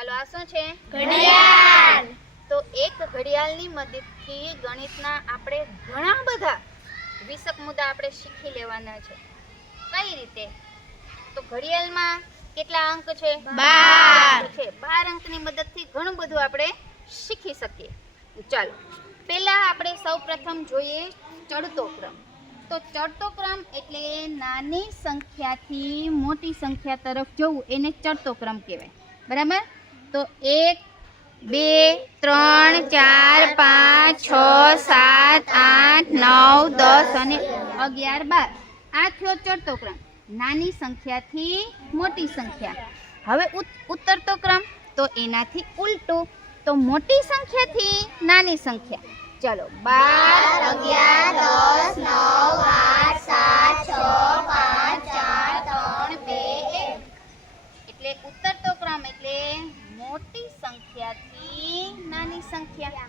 ચાલો આ શું છે? ઘડિયાળ. તો એક ઘડિયાળની મદદથી ગણિતના આપણે ઘણા બધા વિષક મુદ્દા આપણે શીખી લેવાના છે. કઈ રીતે? તો ઘડિયાળમાં કેટલા અંક છે? 12 છે. 12 અંકની મદદથી ઘણું બધું આપણે શીખી શકીએ. ચાલો પહેલા આપણે સૌપ્રથમ જોઈએ ચડતો ક્રમ. તો ચડતો ક્રમ એટલે નાની સંખ્યાથી મોટી સંખ્યા તરફ જવું, એને ચડતો ક્રમ કહેવાય. બરાબર? તો 1 2 3 4 5 6 7 8 9 10 અને 11 12. આ થયો ચડતો ક્રમ, નાની સંખ્યાથી મોટી સંખ્યા. હવે ઉતરતો ક્રમ, તો એનાથી ઉલટું, તો મોટી સંખ્યાથી નાની સંખ્યા. ચલો 12 11 10 9 8 7 6 5 4 3 2 1. એટલે ઉતરતો ક્રમ એટલે મોટી સંખ્યાથી નાની સંખ્યા.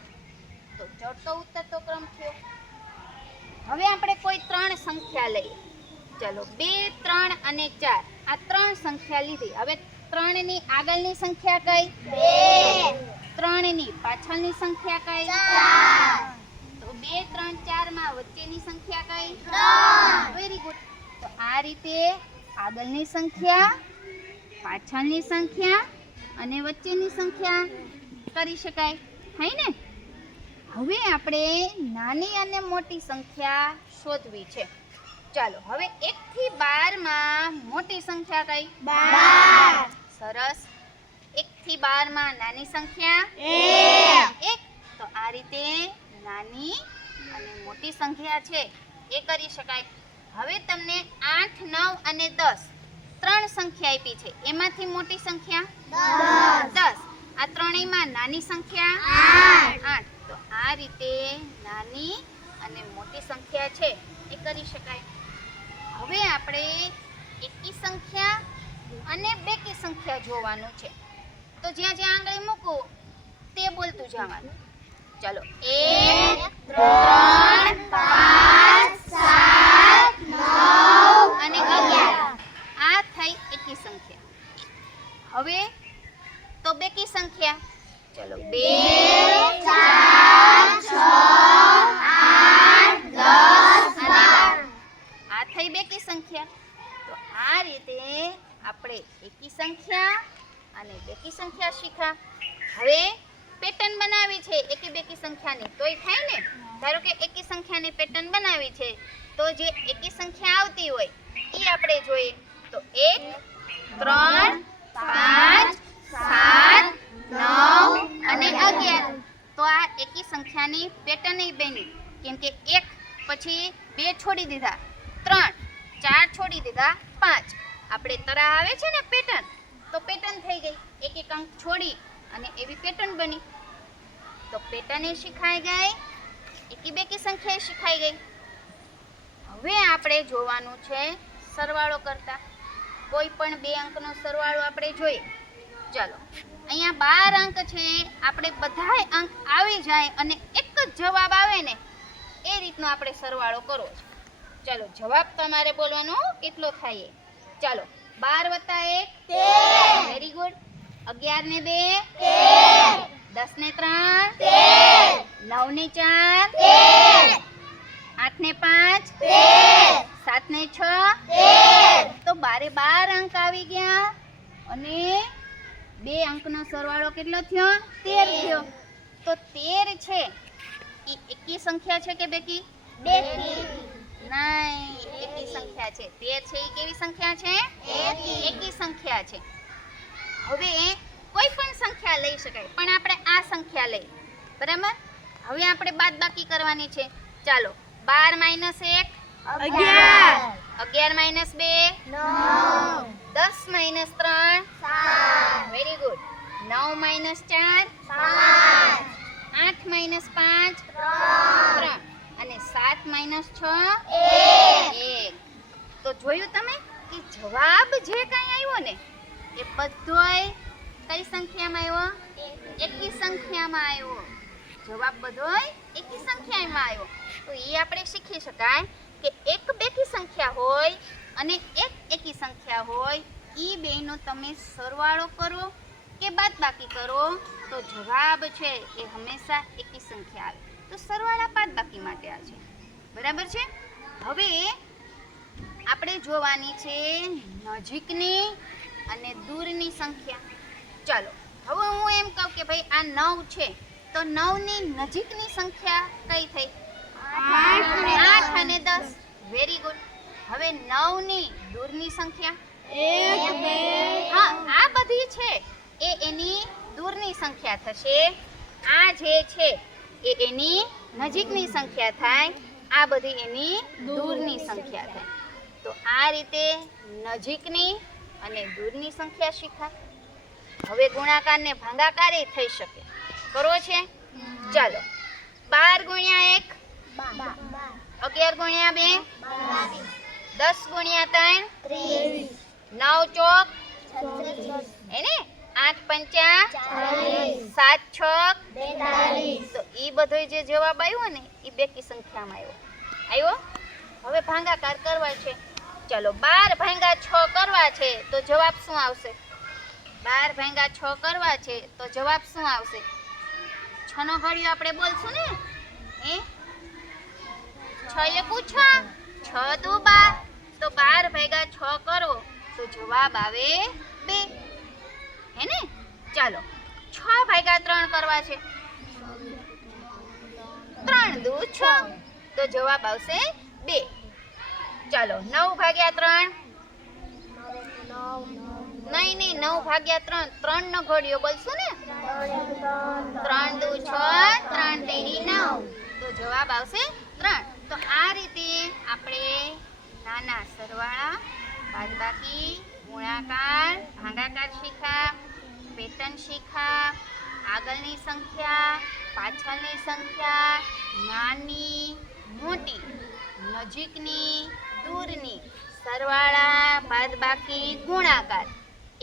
તો ચડતો ઉતરતો ક્રમ થયો. હવે આપણે કોઈ 3 સંખ્યા લઈએ. ચલો 2 3 અને 4 આ 3 સંખ્યા લીધી. હવે 3 ની આગળની સંખ્યા કઈ? 2. 3 ની પાછળની સંખ્યા કઈ? 4. તો 2 3 4 માં વચ્ચેની સંખ્યા કઈ? 3. Very good. તો આ રીતે આગળની સંખ્યા, પાછળની સંખ્યા અને વચ્ચેની સંખ્યા કરી શકાય. થાય ને? હવે આપણે નાની અને મોટી સંખ્યા શોધવી છે. ચાલો હવે 1 થી 12 માં મોટી સંખ્યા કઈ? 12. સરસ. 1 થી 12 માં નાની સંખ્યા 1. તો આ રીતે નાની અને મોટી સંખ્યા છે એ કરી શકાય. હવે તમને 8 9 અને 10 3 સંખ્યા આપી છે. એમાંથી મોટી સંખ્યા 10. આ ત્રણેયમાં નાની સંખ્યા 8. તો આ રીતે નાની અને મોટી સંખ્યા છે એ કરી શકાય. હવે આપણે એકી સંખ્યા અને બેકી સંખ્યા જોવાનું છે. તો જ્યાં જ્યાં આંગળી મૂકું તે બોલતું જવાનું. ચલો 1 3 5 7 9 અને 11. આ થઈ એકી સંખ્યા. હવે તો બેકી સંખ્યા. ચલો 2 4 6 8 10 અને 12. આ થઈ બેકી સંખ્યા. તો આ રીતે આપણે એકી સંખ્યા અને બેકી સંખ્યા શીખ્યા. હવે પેટર્ન બનાવી છે એકી બેકી સંખ્યાની, તોય થાય ને. ધારો કે એકી સંખ્યાની પેટર્ન બનાવી છે, તો જે એકી સંખ્યા આવતી હોય એ આપણે જોઈએ. તો 1 3 5 7 9 અને 11. તો આ એકી સંખ્યાની પેટર્ન ય બની, કેમ કે 1 પછી 2 છોડી દીધા, 3 4 છોડી દીધા, 5. આપણે તરા આવે છે ને પેટર્ન, તો પેટર્ન થઈ ગઈ. એક એક અંક છોડી અને એવી પેટર્ન બની. તો પેટર્ન એ શીખાઈ ગઈ, એકી બેકી સંખ્યા એ શીખાઈ ગઈ. હવે આપણે જોવાનું છે સરવાળો કરતા. કોઈ પણ 2 અંકનો સરવાળો આપણે જોઈએ. ચાલો અહીંયા 12 અંક છે. આપણે બધાય અંક આવી જાય અને એક જ જવાબ આવે ને એ રીતનો આપણે સરવાળો કરવો છે. ચાલો જવાબ તમારે બોલવાનો કેટલો થાય. ચાલો 12 + 1 13. Very good. 11 ને 2 13. 10 ને 3 13. 9 ને 4 13. 8 ને 5 13. 7 ને 6 13. તો 12 અંક આવી ગયા અને 2 અંકનો સરવાળો કેટલો થયો? 13 થયો. તો 13 છે એ એકી સંખ્યા છે કે બેકી? બેકી. નહીં, એકી સંખ્યા છે. 13 છે એ કેવી સંખ્યા છે? એકી સંખ્યા છે. હવે કોઈ પણ સંખ્યા લઈ શકાય, પણ આપણે આ સંખ્યા લઈ. બરાબર? હવે આપણે બાદબાકી કરવાની છે. ચાલો 12 - 1 11. 11 - 2 9. 10 - 3 7. Very good. 9 - 4 5. 8 - 5 3. અને 7 - 6 1. તો જોયું તમે કે જવાબ જે કાંઈ આવ્યો ને એ બધોય કઈ સંખ્યામાં આવ્યો? એકી સંખ્યામાં આવ્યો. જવાબ બધોય એકી સંખ્યામાં આવ્યો. તો એ આપણે શીખી શકાય કે એક બેકી સંખ્યા હોય અને એક એકી સંખ્યા હોય, એ બેનો તમે સરવાળો કરો કે બાદબાકી કરો તો જવાબ છે એ હંમેશા એકી સંખ્યા આવે. તો સરવાળા બાદબાકી માટે આ છે. બરાબર છે. હવે આપણે જોવાની છે નજીકની અને દૂરની સંખ્યા. ચાલો હવે હું એમ કહું કે ભાઈ આ 9 છે તો 9 ની નજીકની સંખ્યા કઈ થઈ? 8 અને 10. Very good. હવે 9 ની દૂરની સંખ્યા? 1, 2. હા, આ બધી છે એ એની દૂરની સંખ્યા થશે. આ જે છે એ એની નજીકની સંખ્યા થાય, આ બધી એની દૂરની સંખ્યા થાય. તો આ રીતે નજીકની અને દૂરની સંખ્યા શીખા. હવે ગુણાકાર ને ભાગાકાર એ થઈ શકે. કરવો છે? ચાલો 12 ગુણ્યા 1 11 ગુણ્યા 2 10 ગુણ્યા 3 9 ચોક એને 8 પંચા 7 છોક 42. તો ઈ બધો જે જવાબ આવ્યો ને ઈ બેકી સંખ્યામાં આવ્યો. હવે ભાગાકાર કરવા છે. ચલો 12 ભાગ્યા 6 કરવા છે તો જવાબ શું આવશે? 12 ભાગ્યા 6 કરવા છે તો જવાબ શું આવશે? 6 નો ઘડિયો આપણે બોલશું ને. 6 એ પૂછો 6 દુ 12. તો 12 ભાગ્યા 6 કરો તો જવાબ આવે 2. હે ને? ચાલો 6 ભાગ્યા 3 કરવા છે. 3 દુ 6 તો જવાબ આવશે 2. ચાલો 9 ભાગ્યા 3 નહીં 9 ભાગ્યા 3 3 નો ઘડિયો બોલશું ને. 3 દુ 6 3 તેરી 9 તો જવાબ આવશે 3. તો આ રીતે આપણે નાના સરવાળા, બાદબાકી, ગુણાકાર, ભાગાકાર શીખા, પેટર્ન શીખા, આગળની સંખ્યા, પાછળની સંખ્યા, નાની, મોટી, નજીકની, દૂરની, સરવાળા, બાદબાકી, ગુણાકાર,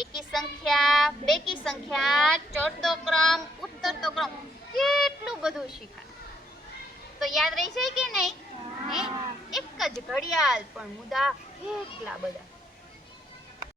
એકી સંખ્યા, બેકી સંખ્યા, ચડતો ક્રમ, ઉતરતો ક્રમ, કેટલું બધું શીખા. તો યાદ રહી છે કે નહીં? એક જ ઘડિયાળ પણ મુદ્દા કેટલા બધા.